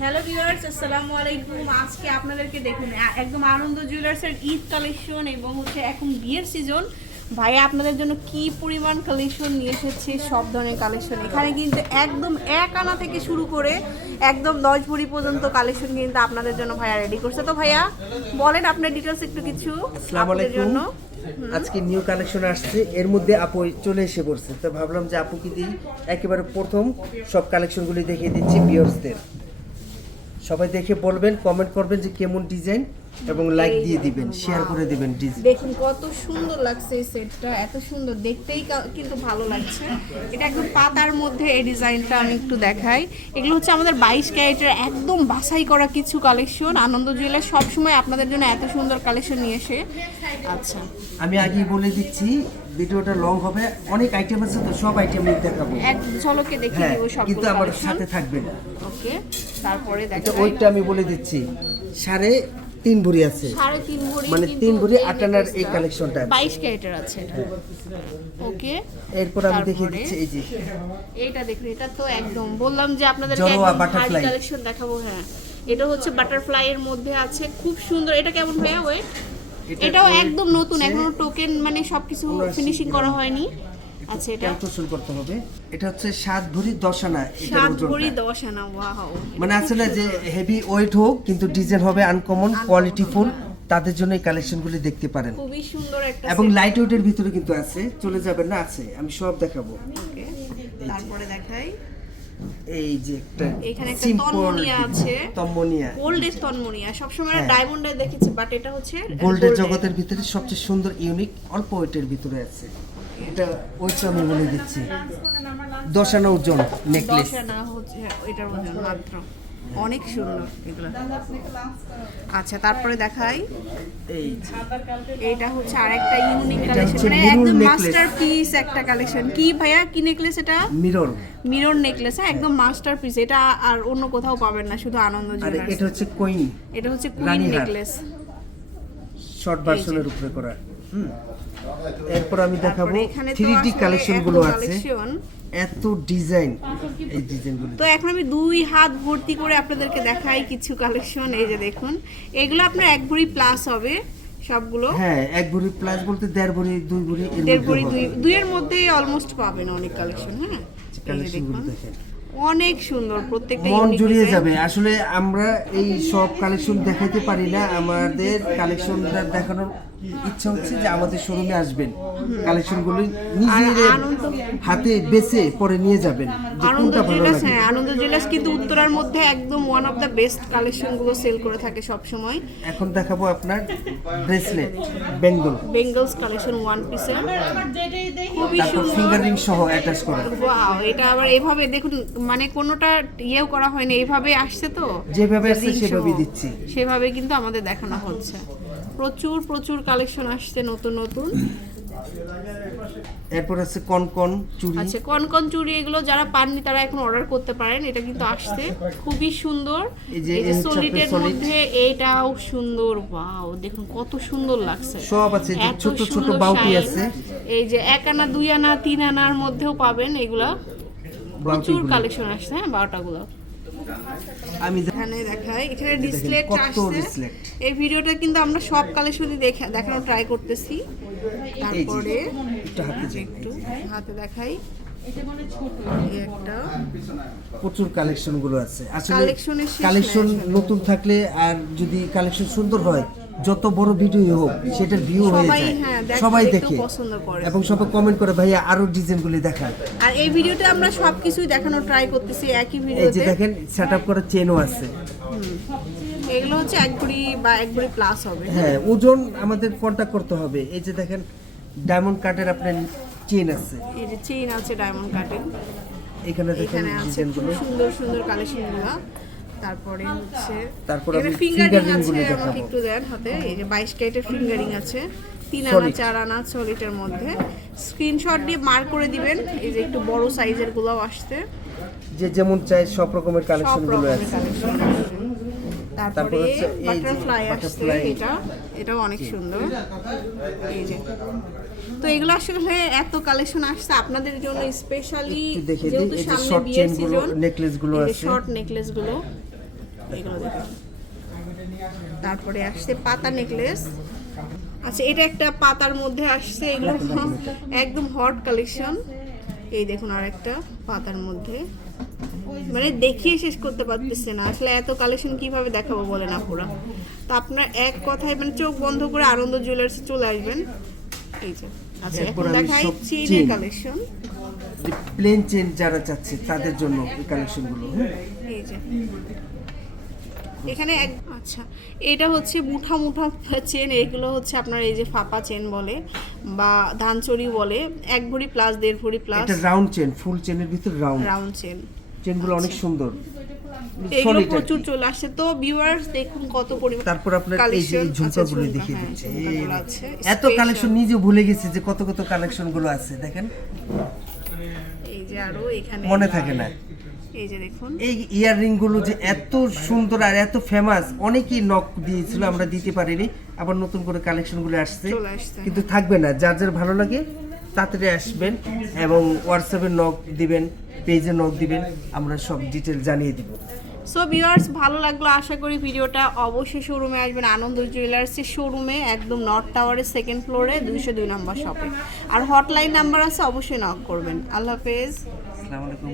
Hello viewers আসসালামু আলাইকুম। আজকে আপনাদেরকে দেখুন একদম আনন্দ জুয়েলার্সের ঈদ কালেকশন এবং হচ্ছে এখন বিয়ের সিজন ভাইয়া আপনাদের জন্য কি পরিমাণ কালেকশন নিয়ে এসেছে? সব ধরনের কালেকশন এখানে কিন্তু একদম এক আনা থেকে শুরু করে একদম দশ ভরি পর্যন্ত কালেকশন কিন্তু আপনাদের জন্য ভাইয়া রেডি করছে। তো ভাইয়া বলেন আপনার ডিটেলস একটু কিছু আপনাদের জন্য। আজকে নিউ কালেকশন আসছে। এর মধ্যে আপু চলে এসে পড়ছে। তো ভাবলাম যে আপুকে দিই? একেবারে প্রথম সব কালেকশনগুলি দেখিয়ে দিচ্ছি ভিউয়ার্সদের সবাই দেখে বলবেন কমেন্ট করবেন যে কেমন ডিজাইন এবং লাইক দিয়ে দিবেন শেয়ার করে দিবেন দেখুন কত সুন্দর লাগছে এই সেটটা এত সুন্দর। দেখতেই কিন্তু ভালো লাগছে। এটা একদম পাতার মধ্যে এই ডিজাইনটা আমি একটু দেখাই। এগুলো হচ্ছে আমাদের বাইশ ক্যারেটের একদম বাছাই করা কিছু কালেকশন আনন্দ জুয়েলার সবসময় আপনাদের জন্য এত সুন্দর কালেকশন নিয়ে এসে। আচ্ছা। আমি আগেই বলে দিচ্ছি ভিডিওটা লং হবে। অনেক আইটেম আছে তো সব আইটেম দেখাবো। এক ঝলকে দেখিয়ে হ্যাঁ দিব সবগুলো কিন্তু আমার সাথে থাকবেন। ওকে তারপরে দেখাই। ওইটা আমি বলে দিচ্ছি। সাড়ে তিন ভরি আছে। সাড়ে তিন ভরি মানে তিন ভরি আটানার এই কালেকশনটা বাইশ ক্যারেটের আছে। ওকে। এরপর আমি দেখিয়ে দিচ্ছি এই যে। এইটা দেখুন এটা তো একদম বললাম যে আপনাদেরকে জড়োয়া একদম হার্ড কালেকশন দেখাবো হ্যাঁ। এটা হচ্ছে বাটারফ্লাই এর মধ্যে আছে খুব সুন্দর। এটা কেমন ভাইয়া? ওয়েট। এটাও একদম নতুন এখনও টোকেন মানে সবকিছু ফিনিশিং করা হয়নি। আচ্ছা এটা? ক্যালকুলেশন করতে হবে। এটা হচ্ছে ভরি দশ আনা। ভরি দশ আনা ওয়াও মানে আছে না যে হেভি ওয়েট হোক কিন্তু ডিজাইন হবে আনকমন কোয়ালিটিফুল তাদের জন্য এই কালেকশনগুলি দেখতে পারেন। খুবই সুন্দর একটা এবং লাইট ওয়েটের ভিতরে কিন্তু আছে চলে যাবেন না আছে আমি সব দেখাবো। তারপরে দেখাই। এই যে একটা এখানে একটা তন্মনিয়া আছে। তন্মনিয়া। গোল্ডের তন্মনিয়া সবসময় হ্যাঁ। ডায়মন্ডে দেখেছি বাট এটা হচ্ছে গোল্ডের জগতের ভিতরে সবচেয়ে সুন্দর ইউনিক অল্প ওয়েটের ভিতরে আছে। এটা ওইটা আমি বলে দিচ্ছি। দশ আনা ওজন নেকলেস এটার ওজন মাত্র। অনেক সুন্দর এগুলো। আচ্ছা তারপরে দেখাই। এই এটা হচ্ছে আরেকটা ইউনিক কালেকশন মানে একদম necklace। মাস্টারপিস একটা কালেকশন কি ভাইয়া কি নেকলেস এটা? মিরর মিরর নেকলেস হ্যাঁ একদম মাস্টারপিস এটা আর অন্য কোথাও পাবেন না শুধু আনন্দ জুয়েলার্স। এটা হচ্ছে কোইন এটা হচ্ছে কুইন নেকলেস শর্ট ভার্সনের উপরে করা। হুম। এরপর আমি দেখাবো থ্রি ডি কালেকশনগুলো আছে। এত ডিজাইন এই ডিজাইনগুলো। তো এখন আমি দুই হাত ভর্তি করে আপনাদেরকে দেখাই কিছু কালেকশন এই যে দেখুন। এগুলো আপনার এক ভরি প্লাস হবে সবগুলো। হ্যাঁ এক ভরি প্লাস বলতে দেড় ভরি দুই ভরি দেড় ভরি দুই দুইয়ের মধ্যে অলমোস্ট পাবেন অনেক কালেকশন হ্যাঁ? এই যে কালেকশনগুলো দেখুন। দেখেন। অনেক সুন্দর প্রত্যেকটা মন জুড়িয়ে যাবে। আসলে আমরা এই সব কালেকশন দেখাতে পারি না। আমাদের কালেকশনটা দেখানোর ইচ্ছা হচ্ছে যে আমাদের শোরুমে আসবেন। কালেকশনগুলো নিজের হাতে বেছে পরে নিয়ে যাবেন আনন্দ জুয়েলার্স হ্যাঁ আনন্দ জুয়েলার্স কিন্তু উত্তরার মধ্যে একদম ওয়ান অফ দ্য বেস্ট কালেকশনগুলো সেল করে থাকে সব সময় এখন দেখাবো আপনার bracelet bangle bangles collection one পিসের খুবই সুন্দর। ফিঙ্গারিং সহ অ্যাটাচ করা। ওয়াও এটা আবার এভাবে দেখুন মানে কোনোটা ইয়েও করা হয়নি এইভাবে আসছে তো? যেভাবে আসছে সহ। দিচ্ছি। সেভাবে কিন্তু আমাদের দেখানো হচ্ছে। প্রচুর প্রচুর কালেকশন আসছে নতুন নতুন। এরপর আছে কনকন চুড়ি। আচ্ছা কন কন চুড়ি এগুলো যারা পাননি তারা এখন অর্ডার করতে পারেন এটা কিন্তু আসছে। খুবই সুন্দর। এই যে সলিডের মধ্যে এটাও সুন্দর ওয়াও দেখুন কত সুন্দর লাগছে। সব আছে ছোট ছোট বাউটি আছে। এই যে এক আনা দুই আনা তিন আনার মধ্যেও পাবেন এগুলা। প্রচুর কালেকশন আসছে হ্যাঁ বারোটাগুলো। আমি এখানে দেখাই এখানে ডিসপ্লেট আসছে। এই ভিডিওটা কিন্তু আমরা সব কালেকশনই দেখা দেখানো ট্রাই করতেছি। তারপরে একটু হাতে দেখাই। একটা। প্রচুর কালেকশনগুলো আছে। আসলে কালেকশন নতুন থাকলে আর যদি কালেকশন সুন্দর হয় যত বড় ভিডিও হোক সেটার ভিউ হয়ে যায়। হ্যাঁ, সবাই দেখে। এবং সবাই কমেন্ট করে ভাইয়া আরও ডিজাইন গুলি দেখান। আর এই ভিডিওতে আমরা সবকিছুই দেখানো ট্রাই করতেছি একই এই যে দেখেন সেট আপ করা চেনও আছে। এগুলো হচ্ছে এক ভরি বা এক ভরি প্লাস হবে। হ্যাঁ ওজন আমাদের কন্টাক্ট করতে হবে। এই যে দেখেন ডায়মন্ড কাটের আপনার চেন আছে। এই যে চেইন আছে ডায়মন্ড কাটের এখানে দেখেন এখানে আছে গুলো। সুন্দর সুন্দর কালেকশনগুলো তারপরে হচ্ছে তারপর আমি ফিঙ্গারিং আছে আমাকে একটু দেন হাতে। এই যে বাইশ ক্যারেটের ফিঙ্গারিং আছে তিন আনা চার আনা সলিটের মধ্যে। স্ক্রিনশট দিয়ে মার্ক করে দিবেন এই যে একটু বড় সাইজের গুলোও আসছে। যে যেমন চাই সব রকমের কালেকশনগুলো আছে। তারপরে বাটারফ্লাই আসছে এটা। এটাও অনেক সুন্দর। এই যে। তো এগুলো আসলে এত কালেকশন আসছে আপনাদের জন্য স্পেশালি যেহেতু সামনে বিয়ের সিজন necklace গুলো আছে। শর্ট নেকলেসগুলো। এগুলো দেখুন তারপরে আসছে পাতা নেকলেস। আচ্ছা এটা একটা পাতার মধ্যে আসছে এগুলো। একদম হট কালেকশন এই দেখুন আর একটা পাতার মধ্যে। মানে দেখিয়ে শেষ করতে পারতেছে না। আসলে এত কালেকশন কীভাবে দেখাবো বলেন আপুরা? তো আপনার এক কথায় মানে চোখ বন্ধ করে আনন্দ জুয়েলার্সে চলে আসবেন। এই যে। আচ্ছা এখন দেখাই চেনের কালেকশন প্লেন চেন যারা চাচ্ছে তাদের জন্য এই কালেকশনগুলো হ্যাঁ? এই যে। এখানে এক আচ্ছা এটা হচ্ছে মুঠা মুঠা চেন এগুলো হচ্ছে আপনার এই যে ফাপা চেন বলে বা ধানচড়ি বলে এক ভরি প্লাস দেড় ভরি প্লাস এটা রাউন্ড চেন ফুল চেনের ভিতর রাউন্ড রাউন্ড চেন চেনগুলো অনেক সুন্দর। এগুলো প্রচুর। চলে আসছে তো ভিউয়ার্স দেখুন কত পরিমাণ তারপর আপনার এই যে ঝুমকাগুলো আচ্ছা, দেখিয়ে দিচ্ছে। হ্যাঁ, আছে, এত কালেকশন নিজে ভুলে গেছি যে কত কত কালেকশনগুলো আছে দেখেন। এই যে আরও এখানে মনে থাকে না। এই যে দেখুন। এই ইয়াররিংগুলো যে এত সুন্দর আর এত ফেমাস অনেকেই নক দিয়েছিল আমরা দিতে পারিনি। আবার নতুন করে কালেকশনগুলো আসছে। কিন্তু থাকবে না যার যার ভালো লাগে তাড়াতাড়ি আসবেন এবং হোয়াটসঅ্যাপে নক দিবেন পেজে নক দিবেন আমরা সব ডিটেল জানিয়ে দিব। সো ভিউয়ার্স ভালো লাগল আশা করি ভিডিওটা অবশ্যই শোরুমে আসবেন। আনন্দ জুয়েলার্সের শোরুমে একদম নর্থ টাওয়ারের সেকেন্ড ফ্লোরে দুইশো দুই নম্বর শপে আর হটলাইন নাম্বার আছে অবশ্যই নক করবেন। আল্লাহ হাফেজ। আসসালামু আলাইকুম।